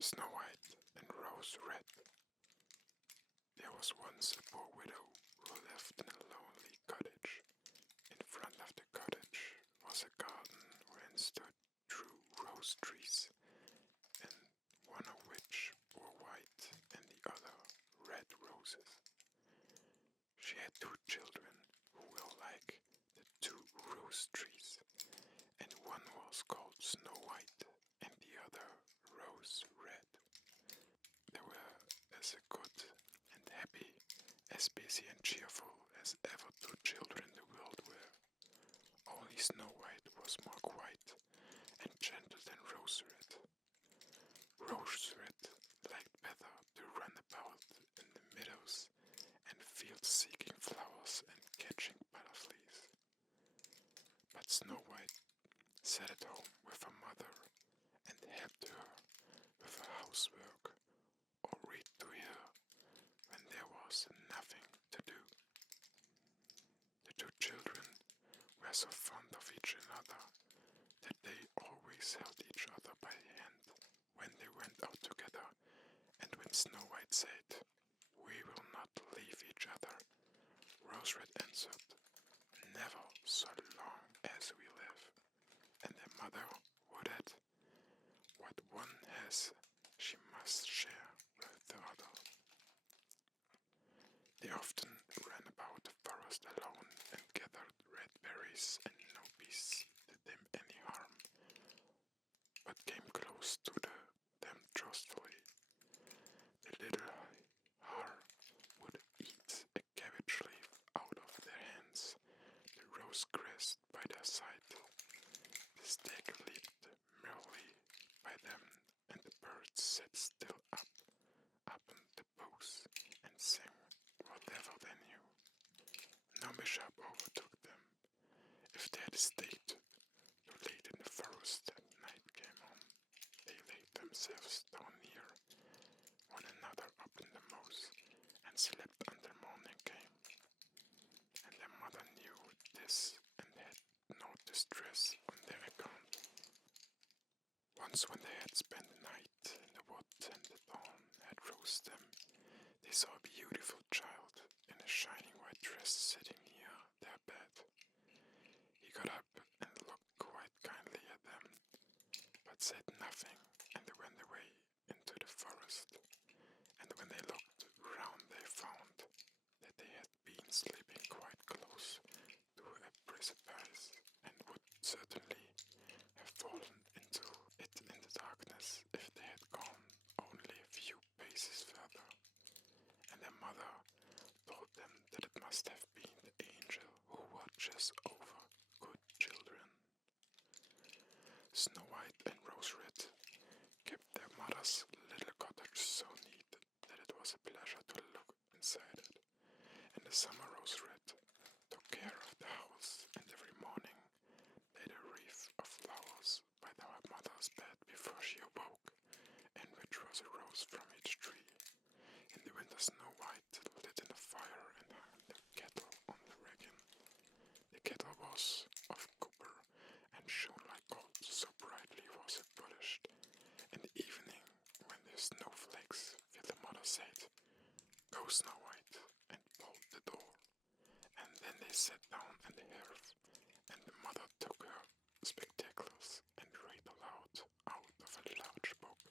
Snow White and Rose Red. There was once a poor widow who lived in a lonely cottage. In front of the cottage was a garden wherein stood two rose trees, and one of which bore white and the other red roses. She had two children who were like the two rose trees, and one was called Snow White and the other Rose Red. They were as good and happy, as busy and cheerful as ever two children in the world were. Only Snow White was more quiet and gentle than Rose Red. Rose Red liked better to run about in the meadows and fields seeking flowers and catching butterflies. But Snow White sat at home with her mother and helped her with her housework or read to her when there was nothing to do. The two children were so fond of each another that they always held each other by the hand when they went out together, and when Snow White said, "We will not leave each other," Rose Red answered, "Never so long as we live." And their mother would add, "What one has, she must share with the other." They often ran about the forest alone and gathered red berries, and no beast did them any harm, but came close to them trustfully. The little hare would eat a cabbage leaf out of their hands, the rose grass by their side, the stag leaped merrily by them, and the birds sat still up on the boughs and sang whatever they knew. No mishap overtook them. If they had stayed too late in the forest and night came on, they laid themselves down near one another up in the moss and slept until morning came. And their mother knew this and had no distress on their account. Once when they had spent the night in the wood and the dawn had roused them, they saw a beautiful child in a shining white dress sitting near their bed. He got up and looked quite kindly at them, but said nothing, and they went away into the forest. And when they looked round, they found that they had been sleeping quite close to a precipice, and would certainly have fallen into it in the darkness if they had gone only a few paces further. And their mother told them that it must have been the angel who watches over good children. Snow White and Rose Red kept their mother's little cottage so neat that it was a pleasure to look inside it. In the summer, Rose Red took care of the house, and every morning laid a wreath of flowers by her mother's bed before she awoke, in which was a rose from each tree. In the winter, Snow White lit in a fire and hung the kettle on the wagon. The kettle was of copper and shone like gold, so brightly was it polished. In the evening, when the snowflakes fell, the mother said, "Go, Snow White," and bolt the door. And then they sat down on the hearth, and the mother took her spectacles and read aloud out of a large book.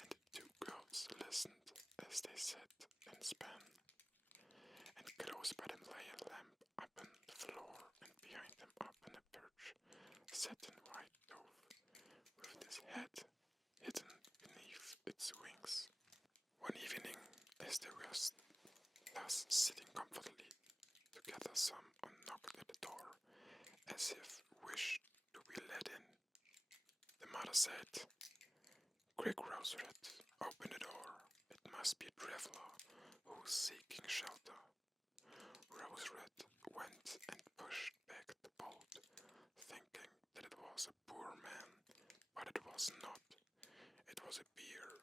And the two girls listened as they sat and span. And close by them lay a lamp upon the floor, and behind them up on a perch sat a white dove, with its head hidden beneath its wings. One evening, as they were thus sitting comfortably together, some one knocked at the door, as if wished to be let in. The mother said, "Quick, Rose Red, open the door. It must be a traveler who is seeking shelter." Rose Red went and pushed back the bolt, thinking that it was a poor man, but it was not. It was a bear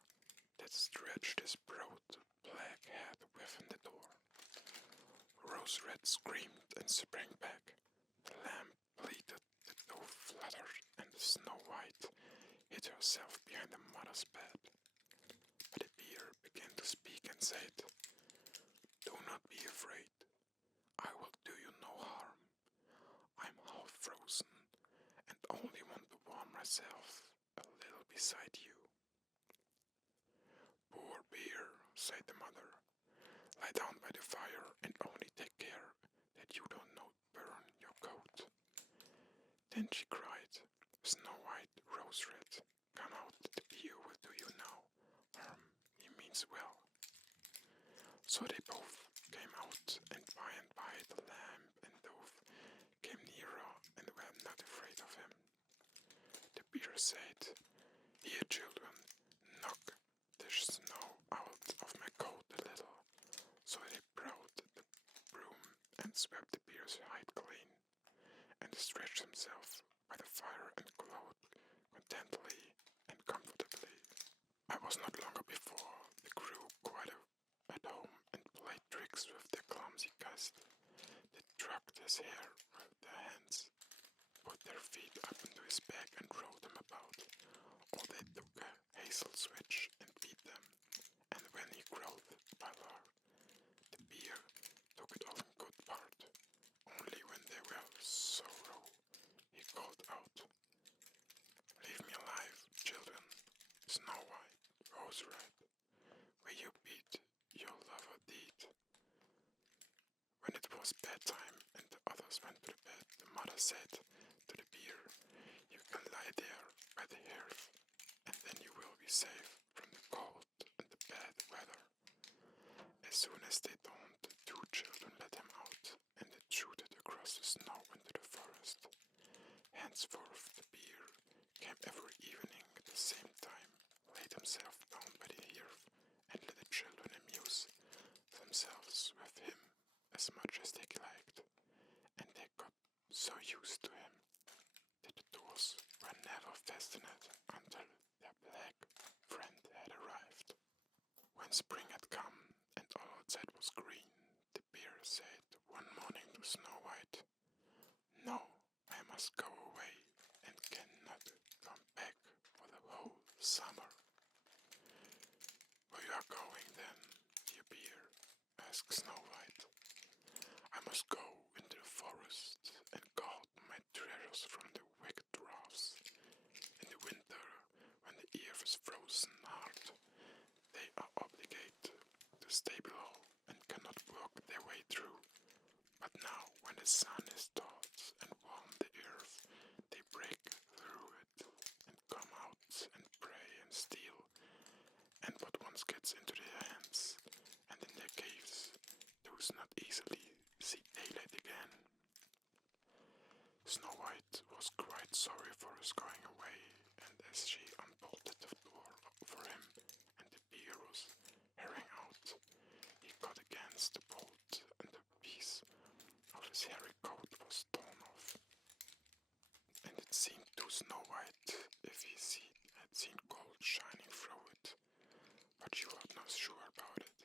that stretched his broad black head within the door. Rose Red screamed and sprang back. The lamp bleated, the dove fluttered, and the Snow White hid herself behind the mother's bed. began to speak and said, "Do not be afraid. I will do you no harm. I'm half frozen and only want to warm myself a little beside you." "Poor bear," said the mother. "Lie down by the fire and only take care that you don't not burn your coat." Then she cried, "Snow White, Rose Red, come out, the bear will do you no harm, he means well." So they both came out, and by the lamb and dove came nearer and were not afraid of him. The bear said, "Here, children, knock the snow out of my coat a little." So they brought the broom and swept the bear's hide clean, and stretched himself by the fire and clothed contentedly and comfortably. I was not longer before the crew quite at home and played tricks with their clumsy guest. They tugged his hair with their hands, put their feet up into his back and rode him about, or they took a hazel switch and beat them, and when he growled by lark, the bear took it all in good part. Only when they were so raw, he called out, "Leave me alive, children, Snow White, Rose Red, will you beat your lover deed?" When it was bedtime and the others went to bed, the mother said to the bear, "You can lie there by the hearth, and then you will be safe from the cold and the bad weather." As soon as they dawned, the two children let him out, and they trotted across the snow into the forest. Henceforth the bear came every evening at the same time, laid himself down by the hearth, and let the children amuse themselves with him as much as they liked, and they got so used to him that the doors were never fastened until their black friend had arrived. When spring had come and all outside was green, the bear said one morning to Snow White, "No, I must go away and cannot come back for the whole summer." "Where you are going then, dear bear?" asked Snow White. "I must go into the forest and guard my treasures from the wicked dwarfs. In the winter, when the earth is frozen hard, they are obligated to stay below and cannot work their way through. But now, when the sun is taught and warm the earth, they break through it and come out and prey and steal, and what once gets into their hands and in their caves does not easily see daylight again." Snow White was quite sorry for his going away, and as she unbolted the door for him and the bear was hurrying out, he got against the bolt, and a piece of his hairy coat was torn off, and it seemed to Snow White if he had seen gold shining through it, but she was not sure about it.